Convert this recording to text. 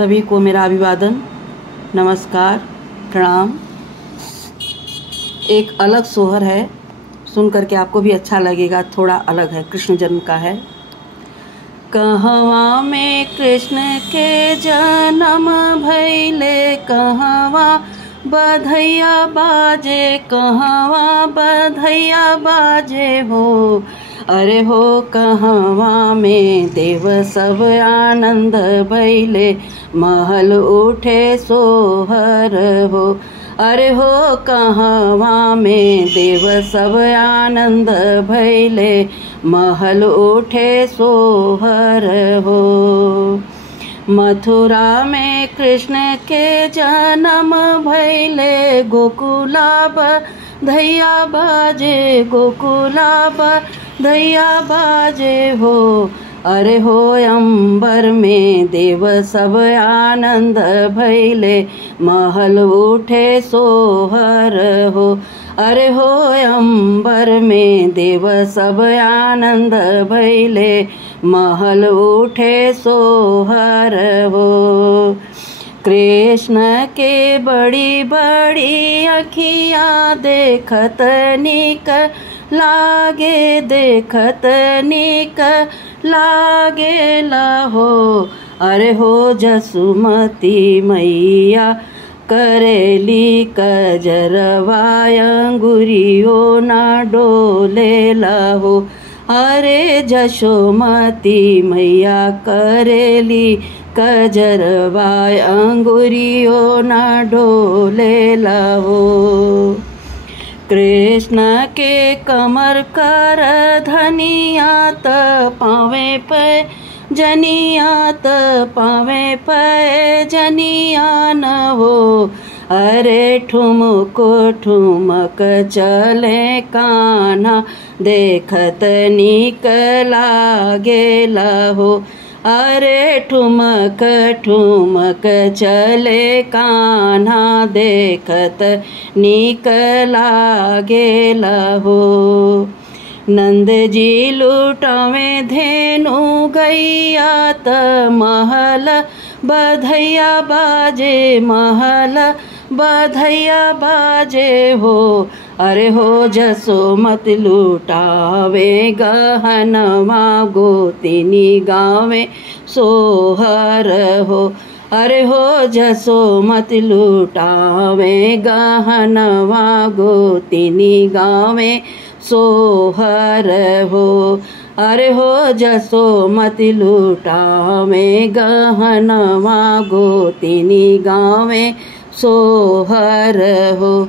सभी को मेरा अभिवादन, नमस्कार, प्रणाम। एक अलग सोहर है, सुन करके आपको भी अच्छा लगेगा। थोड़ा अलग है, कृष्ण जन्म का है। कहवा में कृष्ण के जन्म भइले, कहवा बधैया बाजे, कहवा बधैया बाजे हो। अरे हो कहवा में देव सब आनंद भइले, महल उठे सोहर हो। अरे हो कहवा में देव सब आनंद भइले, महल उठे सोहर हो। मथुरा में कृष्ण के जन्म भइले, गोकुला बधैया बाजे, गोकुला बधैया बाजे हो। अरे हो अंबर में देव सब आनंद भइले, महल उठे सोहर हो। अरे हो अंबर में देव सब आनंद भइले, महल उठे सोहर हो। कृष्ण के बड़ी बड़ी अखियाँ देखत निक लागे, देखत निक लागे लाहो। अरे हो जसुमती मैया करेली कजरवा, अंगुरियो ना डोले लाहो। अरे जशोमती मैया करेली कजरवा, अंगुरियो ना डोले लाहो। कृष्ण के कमर कर धनियात, पावे पे जनियात, पावे पे जनिया न हो। अरे ठुमको ठुमक चले कान्हा, देखत निक लागे लाहो। अरे ठुमक ठुमक चले कान्हा, देखत निक लागे लाहो। नंद जी लुटावे धेनु गैया, त महल बधैया बाजे, महल बधैया बाजे हो। अरे हो जसोमत लुटावे गहनवा, गोतिनी गावे सोहर हो। अरे हो जसोमत लुटावे गहनवा, गोतिनी गावे सोहर हो। अरे हो जसोमत लुटावे गहनवा, गोतिनी गावे सोहर हो।